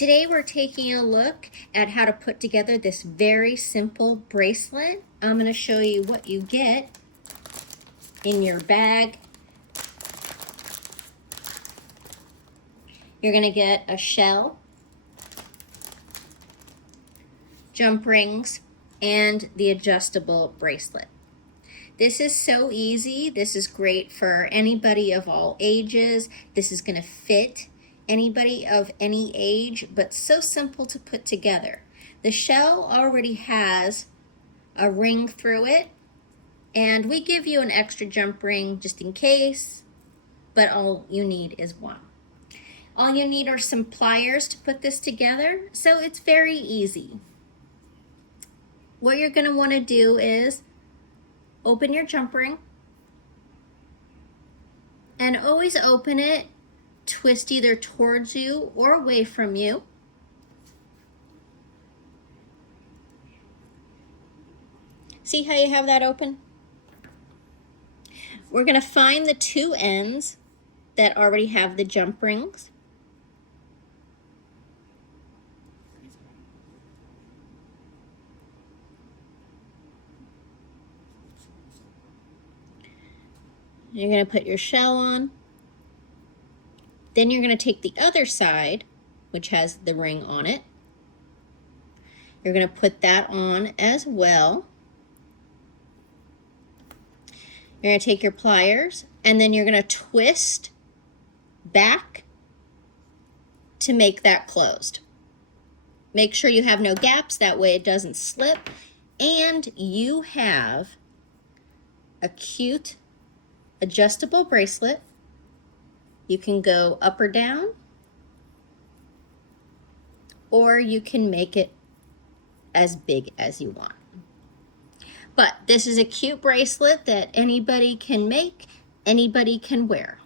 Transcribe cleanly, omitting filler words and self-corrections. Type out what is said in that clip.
Today we're taking a look at how to put together this very simple bracelet. I'm going to show you what you get in your bag. You're going to get a shell, jump rings, and the adjustable bracelet. This is so easy. This is great for anybody of all ages. This is going to fit anybody of any age, but so simple to put together. The shell already has a ring through it, and we give you an extra jump ring just in case, but all you need is one. All you need are some pliers to put this together, so it's very easy. What you're going to want to do is open your jump ring, and always open it, twist either towards you or away from you. See how you have that open? We're going to find the two ends that already have the jump rings. You're going to put your shell on. Then you're going to take the other side, which has the ring on it. You're going to put that on as well. You're going to take your pliers, and then you're going to twist back to make that closed. Make sure you have no gaps, that way it doesn't slip. And you have a cute adjustable bracelet. You can go up or down, or you can make it as big as you want. But this is a cute bracelet that anybody can make, anybody can wear.